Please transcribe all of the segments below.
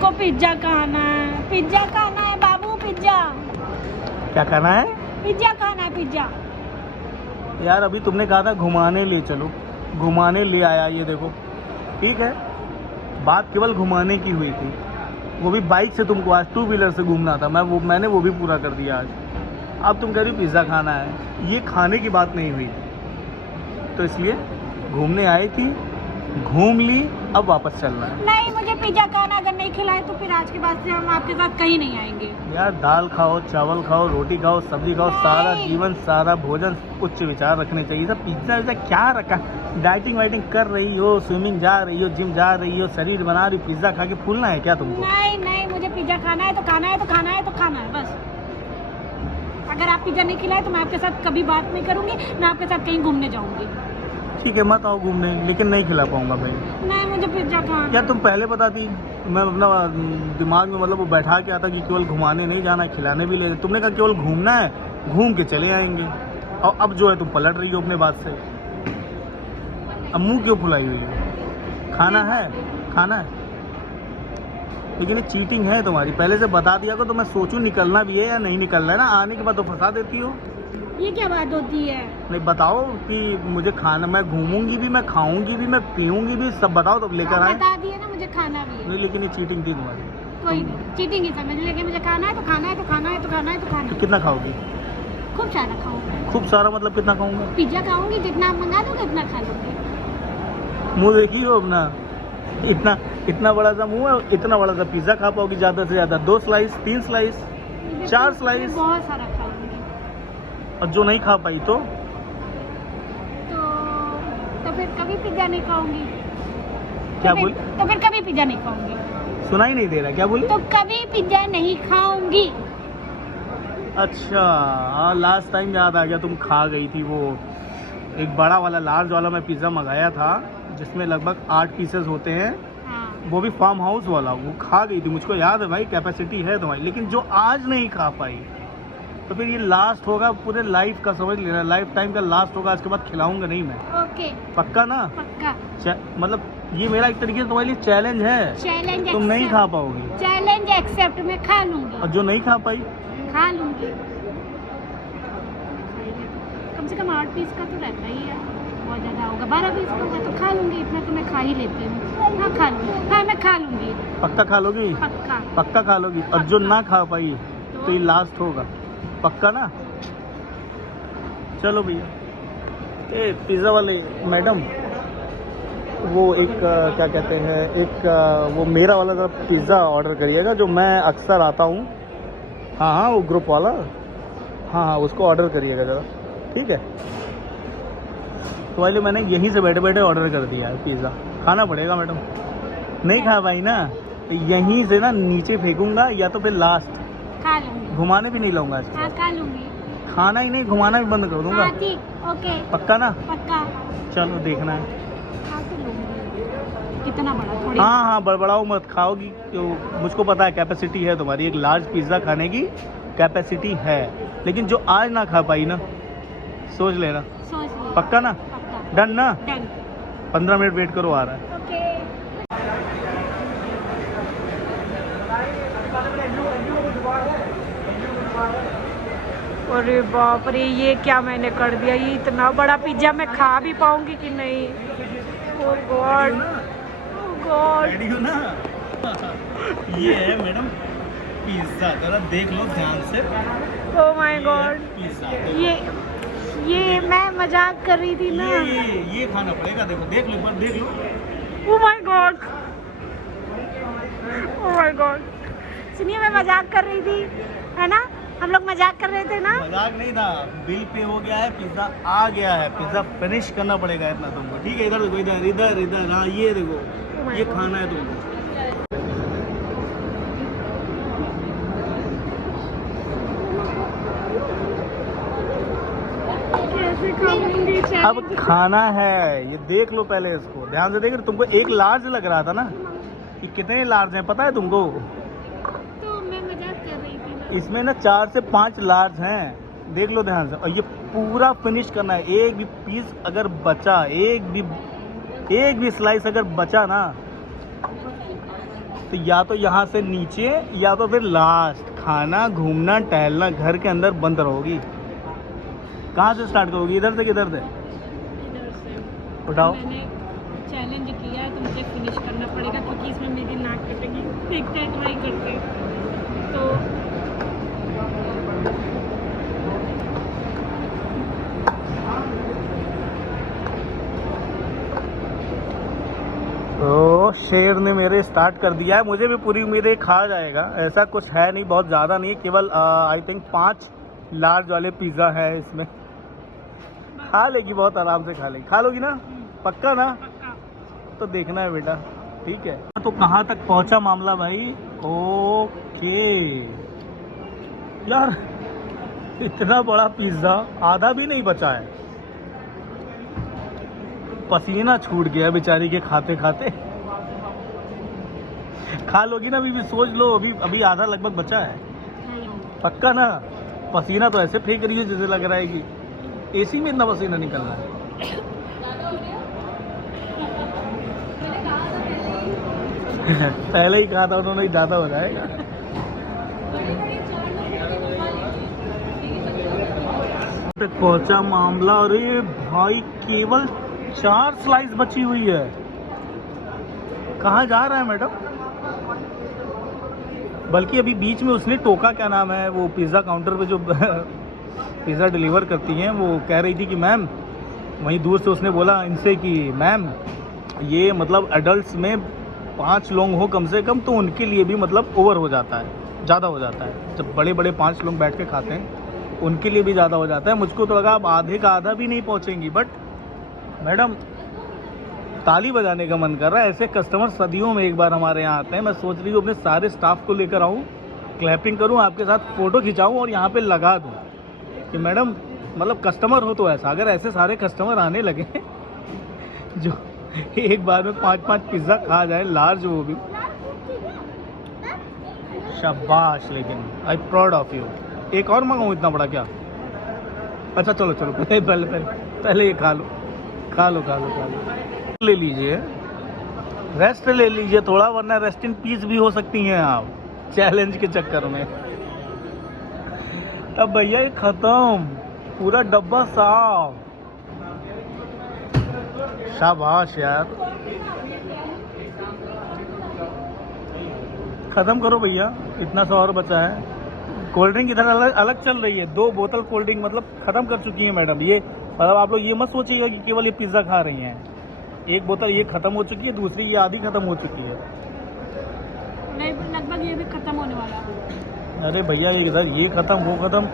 को पिज्जा खाना है, पिज्जा खाना है बाबू, पिज्जा। क्या खाना है? पिज्जा खाना है, पिज्जा। यार अभी तुमने कहा था घुमाने ले चलो, घुमाने ले आया, ये देखो। ठीक है, बात केवल घुमाने की हुई थी, वो भी बाइक से। तुमको आज 2 व्हीलर से घूमना था, मैंने वो भी पूरा कर दिया आज। अब तुम कह रही हो पिज़्ज़ा खाना है, ये खाने की बात नहीं हुई थी, तो इसलिए घूमने आई थी, घूम ली, अब वापस चलना है। नहीं, मुझे पिज्जा खाना, अगर नहीं खिलाए तो फिर आज के बाद से हम आपके साथ कहीं नहीं आएंगे। यार दाल खाओ, चावल खाओ, रोटी खाओ, सब्जी खाओ, सारा जीवन, सारा भोजन उच्च विचार रखने चाहिए। सब पिज्जा विज्जा क्या रखा? डाइटिंग वाइटिंग कर रही हो, स्विमिंग जा रही हो, जिम जा रही हो, शरीर बना रही हो, पिज्जा खा के फूलना है क्या तुमको? नहीं नहीं, मुझे पिज्जा खाना है तो खाना है, तो खाना है तो खाना है, बस। अगर आप पिज्जा नहीं खिलाए तो मैं आपके साथ कभी बात नहीं करूंगी, मैं आपके साथ कहीं घूमने जाऊंगी। ठीक है, मत आओ घूमने, लेकिन नहीं खिला पाऊंगा भाई। नहीं, मुझे पिज्जा खाना। यार तुम पहले बताती, मैं अपना दिमाग में मतलब वो बैठा के आता कि केवल घुमाने नहीं जाना है, खिलाने भी ले। तुमने कहा केवल घूमना है, घूम के चले आएंगे, और अब जो है तुम पलट रही हो अपने बात से। अब मुंह क्यों फुलाई हुई है? खाना है, खाना है, लेकिन ये चीटिंग है तुम्हारी। पहले से बता दिया को तो मैं सोचूं निकलना भी है या नहीं निकलना है ना, आने के बाद तो फंसा देती हो। ये क्या बात होती है? नहीं बताओ कि मुझे खाना, मैं घूमूंगी भी, मैं खाऊंगी भी, मैं पीऊंगी भी, सब बताओ तब लेकर आए। बता दिए ना, मुझे खाना भी है। नहीं, लेकिन ये चीटिंग थी तुम्हारी। कोई नहीं, चीटिंग ही समझ लेके मुझे खाना है तो खाना है, तो खाना है, तो खाना है, तो खाना तो है। कितना खाओगी? खूब सारा खाऊंगी। खूब सारा मतलब कितना खाऊंगा? पिज्जा खाऊंगी, जितना आप मंगा दोगे उतना खा लूंगी। मुंह देखी हो अपना, इतना बड़ा सा मुंह है, इतना बड़ा सा पिज्जा खा पाओगी ज़्यादा से ज़्यादा 2 स्लाइस, 3 स्लाइस, 4 स्लाइस। बहुत सारा खा लूंगी। और जो नहीं खा पाई तो फिर कभी पिज्जा नहीं खाऊंगी। क्या बोल? तो फिर कभी पिज्जा नहीं खाऊंगी। सुनाई नहीं दे रहा, क्या बोली? तो कभी पिज्जा नहीं खाऊंगी। अच्छा हाँ, लास्ट टाइम याद आ गया, तुम खा गई थी वो एक बड़ा वाला लार्ज वाला मैं पिज़्ज़ा मंगाया था, जिसमें लगभग 8 पीसेस होते हैं। हाँ। वो भी फार्म हाउस वाला, वो खा गई थी। मुझको याद है भाई, कैपेसिटी है तुम्हारी, लेकिन जो आज नहीं खा पाई तो फिर ये लास्ट होगा पूरे लाइफ का, समझ लेना, लाइफ टाइम का लास्ट होगा। इसके बाद खिलाऊंगा नहीं मैं। ओके, पक्का ना? पक्का। मतलब ये मेरा एक तरीके से तुम्हारे लिए चैलेंज है, चैलेंज तुम नहीं खा पाओगी। चैलेंज एक्सेप्ट, मैं खा लूंगी। और जो नहीं खा पाई खा लूंगी। कम से कम 8 पीस का तो रहता ही है, बहुत ज़्यादा होगा। 12 पीस का होगा तो खा लूंगी, इतना तो मैं खा ही लेती हूँ। हाँ खा लूंगी, हाँ मैं खा लूंगी। पक्का खा लोगी? पक्का। पक्का खा लोगी। और जो ना खा पाई तो ये लास्ट होगा, पक्का ना? चलो भैया, ए पिज़्ज़ा वाले मैडम, वो एक क्या कहते हैं, एक वो मेरा वाला ज़रा पिज़्ज़ा ऑर्डर करिएगा, जो मैं अक्सर आता हूँ। हाँ हाँ, वो ग्रुप वाला, हाँ हाँ, उसको ऑर्डर करिएगा ज़रा, ठीक है? तो वाले मैंने यहीं से बैठे बैठे ऑर्डर कर दिया है पिज़्ज़ा। खाना पड़ेगा मैडम, नहीं खा पाई ना, यहीं से ना नीचे फेंकूंगा, या तो फिर लास्ट। खा लूंगी। घुमाने भी नहीं लाऊंगा आज। हाँ खा लूंगी। खाना ही नहीं, घुमाना भी बंद कर दूंगा। हाँ ठीक, ओके। पक्का ना? पक्का। चलो देखना है। खा तो लूंगी। कितना बड़ा थोड़ी। हाँ हाँ, बड़बड़ाओ मत, खाओगी क्यों? मुझको पता है कैपेसिटी है तुम्हारी, एक लार्ज पिज़्ज़ा खाने की कैपेसिटी है, लेकिन जो आज ना खा पाई ना, सोच लेना। सोच लो। पक्का ना? पक्का। डन ना? डन। 15 मिनट वेट करो, आ रहा है। ओके। अरे बाप रे, ये क्या मैंने कर दिया? ये इतना बड़ा पिज्जा मैं खा भी पाऊंगी कि नहीं? ओह गॉड, ओह गॉड। रेडी हो ना? ये है मैडम पिज़्ज़ा, जरा देख लो ध्यान से। ओह माय गॉड, ये मैं मजाक कर रही थी ना। ये खाना पड़ेगा, देखो, देख लो एक बार, देख लो। Oh my God, oh my God. सुनिए, मैं मजाक कर रही थी, है ना? हम लोग मजाक कर रहे थे ना? मजाक नहीं था, बिल पे हो गया है, पिज़्ज़ा आ गया है, पिज़्ज़ा फिनिश करना पड़ेगा इतना तुमको, ठीक है? इधर देखो, इधर इधर इधर, हाँ ये देखो, ये खाना है तुमको। कैसे खाऊंगी? अब खाना है, ये देख लो पहले, इसको ध्यान से देख रहे। तुमको एक लार्ज लग रहा था ना, कि कितने लार्ज हैं पता है तुमको? तो मैं मजाक कर रही थी ना। इसमें ना 4 से 5 लार्ज हैं, देख लो ध्यान से। और ये पूरा फिनिश करना है, एक भी पीस अगर बचा, एक भी स्लाइस अगर बचा ना, तो या तो यहाँ से नीचे या तो फिर लास्ट खाना घूमना टहलना घर के अंदर बंद रहोगी। कहाँ से स्टार्ट करोगी, इधर से किधर से? इधर से उठाओ। मैंने चैलेंज किया है तो मुझे फिनिश करना पड़ेगा क्योंकि इसमें मेरी नाक कटेगी। देखते हैं, ट्राई करते हैं। तो शेर ने मेरे स्टार्ट कर दिया है। मुझे भी पूरी उम्मीद है खा जाएगा, ऐसा कुछ है नहीं, बहुत ज़्यादा नहीं, केवल आई थिंक 5 लार्ज वाले पिज़्ज़ा है इसमें। खा लेगी, बहुत आराम से खा लेगी। खा लोगी ना, पक्का ना? पक्का। तो देखना है बेटा, ठीक है। तो कहाँ तक पहुँचा मामला भाई? ओके यार, इतना बड़ा पिज़्ज़ा आधा भी नहीं बचा है। पसीना छूट गया बेचारी के खाते खाते। खा लोगी ना? अभी भी सोच लो, अभी आधा लगभग बचा है। पक्का ना? पसीना तो ऐसे फेंक रही है जैसे लग रहा है कि एसी में इतना पसीना निकल रहा है। पहले ही कहा था उन्होंने, ज़्यादा हो जाएगा। तक पहुंचा मामला। अरे भाई, केवल 4 स्लाइस बची हुई है। कहाँ जा रहा है मैडम? बल्कि अभी बीच में उसने टोका, क्या नाम है वो पिज़्ज़ा काउंटर पे जो पिज़्ज़ा डिलीवर करती हैं, वो कह रही थी कि मैम, वहीं दूर से उसने बोला इनसे कि मैम ये मतलब एडल्ट्स में 5 लोग हो कम से कम तो उनके लिए भी मतलब ओवर हो जाता है, ज़्यादा हो जाता है। जब बड़े बड़े 5 लोग बैठ के खाते हैं उनके लिए भी ज़्यादा हो जाता है। मुझको तो लगा अब आधे का आधा भी नहीं पहुँचेंगी, बट मैडम ताली बजाने का मन कर रहा है। ऐसे कस्टमर सदियों में एक बार हमारे यहाँ आते हैं। मैं सोच रही हूँ अपने सारे स्टाफ को लेकर आऊँ, क्लैपिंग करूँ, आपके साथ फ़ोटो खिंचाऊँ और यहाँ पे लगा दूँ कि मैडम मतलब कस्टमर हो तो ऐसा। अगर ऐसे सारे कस्टमर आने लगे जो एक बार में 5-5 पिज़्ज़ा खा जाए, लार्ज वो भी, शाबाश। लेकिन आई प्राउड ऑफ यू। एक और मंगाऊँ इतना बड़ा क्या? अच्छा चलो चलो, पहले ये खा लो, खा लो। ले लीजिए, रेस्ट ले लीजिए थोड़ा, वरना रेस्ट इन पीस भी हो सकती हैं आप चैलेंज के चक्कर में। अब भैया ये खत्म, पूरा डब्बा साफ। शाबाश यार, खत्म करो भैया, इतना सा और बचा है। कोल्ड ड्रिंक इधर अलग चल रही है। 2 बोतल कोल्ड ड्रिंक मतलब खत्म कर चुकी है मैडम। ये मतलब आप लोग ये मत सोचिएगा कि केवल ये पिज़्ज़ा खा रही हैं। 1 बोतल ये खत्म हो चुकी है, दूसरी ये आधी खत्म हो चुकी है। नहीं, लगभग ये भी खत्म होने वाला है। अरे भैया ये इधर ये खत्म वो खत्म।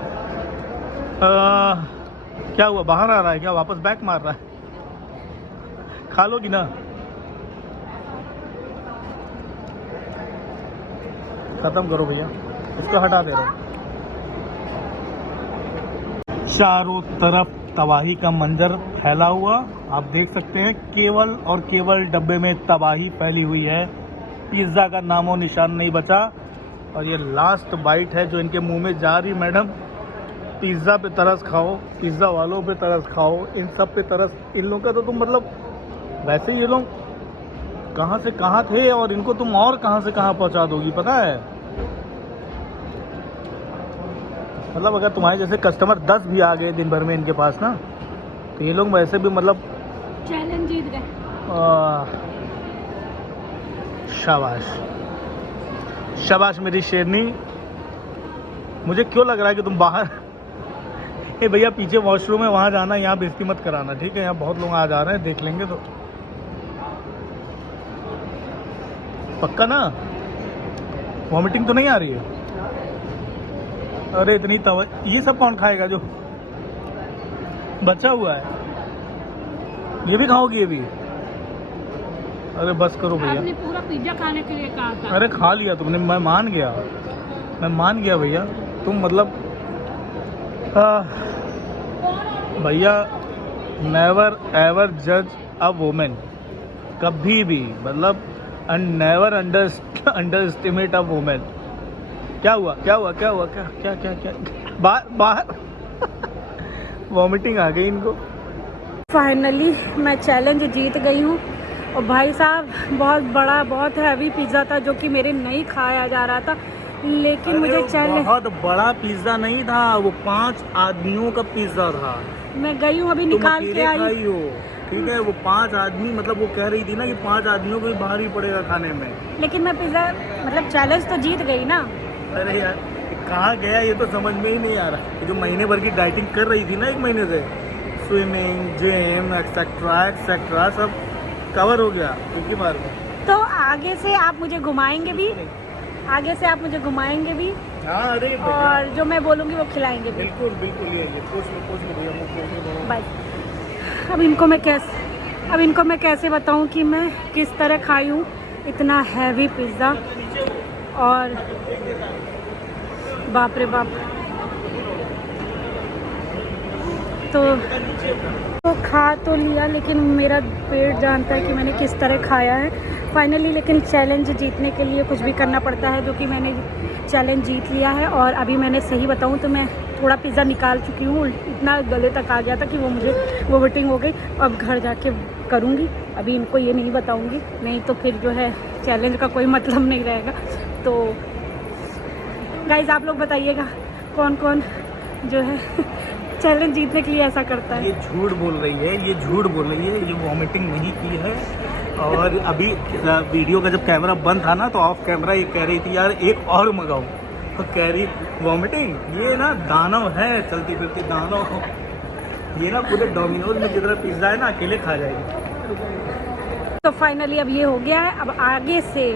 क्या हुआ, बाहर आ रहा है क्या? वापस बैक मार रहा है? खा लोगी ना? खत्म करो भैया, इसको हटा दे रहा हूँ। चारों तरफ तबाही का मंजर फैला हुआ आप देख सकते हैं। केवल और केवल डब्बे में तबाही फैली हुई है, पिज़्ज़ा का नामो निशान नहीं बचा। और ये लास्ट बाइट है जो इनके मुंह में जा रही। मैडम पिज़्ज़ा पे तरस खाओ, पिज़्ज़ा वालों पे तरस खाओ, इन सब पे तरस। इन लोगों का तो तुम मतलब वैसे ही ये लोग कहाँ से कहाँ थे और इनको तुम और कहाँ से कहाँ पहुँचा दोगी, पता है? मतलब अगर तुम्हारे जैसे कस्टमर 10 भी आ गए दिन भर में इनके पास ना, तो ये लोग वैसे भी मतलब चैलेंज जीत गए। शाबाश शाबाश मेरी शेरनी। मुझे क्यों लग रहा है कि तुम बाहर ए भैया पीछे वॉशरूम है, वहाँ जाना, यहाँ बेइज्जती मत कराना, ठीक है? यहाँ बहुत लोग आ जा रहे हैं, देख लेंगे तो। पक्का ना? वॉमिटिंग तो नहीं आ रही है? अरे इतनी तवा, ये सब कौन खाएगा जो बचा हुआ है? ये भी खाओगी? ये भी? अरे बस करो भैया। आपने पूरा पिज़्ज़ा खाने के लिए कहा था। अरे खा लिया तुमने, मैं मान गया भैया। तुम मतलब भैया नेवर एवर जज अ वुमेन, कभी भी मतलब, and never under estimate a women. क्या हुआ क्या बाहर वॉमिटिंग आ गई इनको। फाइनली मैं चैलेंज जीत गई हूँ और भाई साहब बहुत बड़ा बहुत हैवी पिज़्ज़ा था जो कि मेरे नहीं खाया जा रहा था, लेकिन मुझे चैलेंज। बहुत बड़ा पिज्ज़ा नहीं था, वो 5 आदमियों का पिज्ज़ा था। मैं गई हूँ अभी तुम निकाल के अकेले आई। खाई हो, ठीक है। वो 5 आदमी, मतलब वो कह रही थी ना कि 5 आदमियों को भी भारी पड़ेगा खाने में। लेकिन मैं पिज़्ज़ा मतलब चैलेंज तो जीत गई ना। अरे यार कहाँ गया ये तो समझ में ही नहीं आ रहा। ये जो महीने भर की डाइटिंग कर रही थी ना 1 महीने से, स्विमिंग, जिम, एक्सेट्रा एक्सेट्रा सब कवर हो गया एक ही बार में। तो आगे से आप मुझे घुमाएंगे भी, आगे से आप मुझे घुमाएंगे भी, हाँ अरे भैया, और जो मैं बोलूँगी वो खिलाएंगे भी। बिल्कुल बिल्कुल ये पूछ लो भैया, मुझे पूछ लो। बाय। अब इनको मैं कैसे बताऊं कि मैं किस तरह खाई हूँ इतना हैवी पिज़्ज़ा, और बाप रे बाप। तो खा तो लिया, लेकिन मेरा पेट जानता है कि मैंने किस तरह खाया है फाइनली। लेकिन चैलेंज जीतने के लिए कुछ भी करना पड़ता है, जो कि मैंने चैलेंज जीत लिया है। और अभी मैंने सही बताऊं तो मैं थोड़ा पिज़्ज़ा निकाल चुकी हूँ, इतना गले तक आ गया था कि वो मुझे वोमिटिंग हो गई। अब घर जाके करूँगी, अभी इनको ये नहीं बताऊँगी, नहीं तो फिर जो है चैलेंज का कोई मतलब नहीं रहेगा। तो गाइज़ आप लोग बताइएगा कौन कौन जो है चैलेंज जीतने के लिए ऐसा करता है। ये झूठ बोल रही है, ये झूठ बोल रही है, ये वॉमिटिंग नहीं की है। और अभी वीडियो का जब कैमरा बंद था ना, तो ऑफ कैमरा ये कह रही थी यार एक और मंगाओ, तो कह रही वॉमिटिंग। ये ना दानव है, चलती फिरती दानव। ये ना पूरे डोमिनोज में जितना पिज्ज़ा है ना अकेले खा जाएगी। तो फाइनली अब ये हो गया है। अब आगे से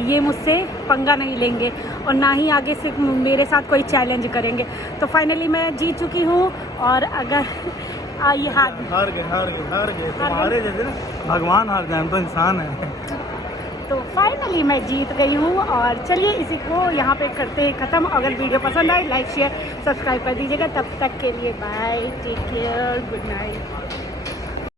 ये मुझसे पंगा नहीं लेंगे और ना ही आगे से मेरे साथ कोई चैलेंज करेंगे। तो फाइनली मैं जीत चुकी हूँ। और अगर ये हार गए तुम्हारे जैसे ना भगवान हार जाए, हम तो इंसान है। तो फाइनली मैं जीत गई हूँ। और चलिए इसी को यहाँ पे करते हैं ख़त्म। अगर वीडियो पसंद आए लाइक शेयर सब्सक्राइब कर दीजिएगा। तब तक के लिए bye, take care, good night.